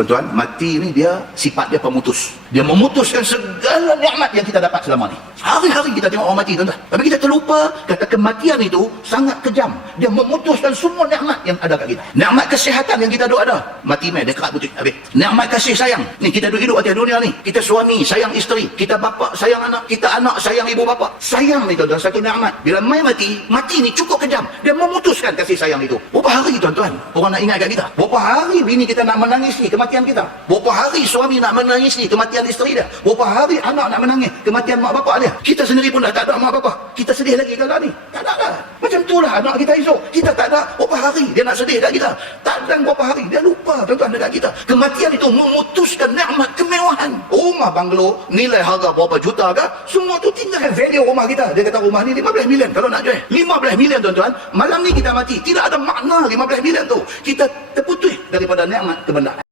Tuan-tuan, mati ni dia sifat dia pemutus. Dia memutuskan segala nikmat yang kita dapat selama ni. Hari-hari kita tengok orang mati, tuan-tuan. Tapi kita terlupa kata kematian itu sangat kejam. Dia memutuskan semua nikmat yang ada kat kita. Nikmat kesihatan yang kita duk ada, mati mai dia kerat putih habis. Nikmat kasih sayang. Ni kita duk hidup atas dunia ni. Kita suami sayang isteri, kita bapa sayang anak, kita anak sayang ibu bapa. Sayang ni tuan-tuan satu nikmat. Bila mai mati, mati ni cukup kejam. Dia memutuskan kasih sayang itu. Berapa hari tuan-tuan orang nak ingat kat kita? Berapa hari bini kita nak menangis ni kematian kita? Berapa hari suami nak menangis ni kematian isteri dia? Berapa hari anak nak menangis kematian mak bapak dia? Kita sendiri pun dah tak ada mak bapak. Kita sedih lagi kalau ni? Tak ada dah. Macam itulah anak kita esok. Kita tak ada berapa hari dia nak sedih kat kita. Tak ada berapa hari dia lupa tuan-tuan dekat kita. Kematian itu memutuskan nikmat kemewahan. Rumah banglo nilai harga berapa juta ke? Semua tu tinggal value rumah kita. Dia kata rumah ni 15 million kalau nak jual. 15 million tuan-tuan. Malam ni kita mati. Tidak ada makna 15 million tu. Kita terputus daripada nikmat kebendaan.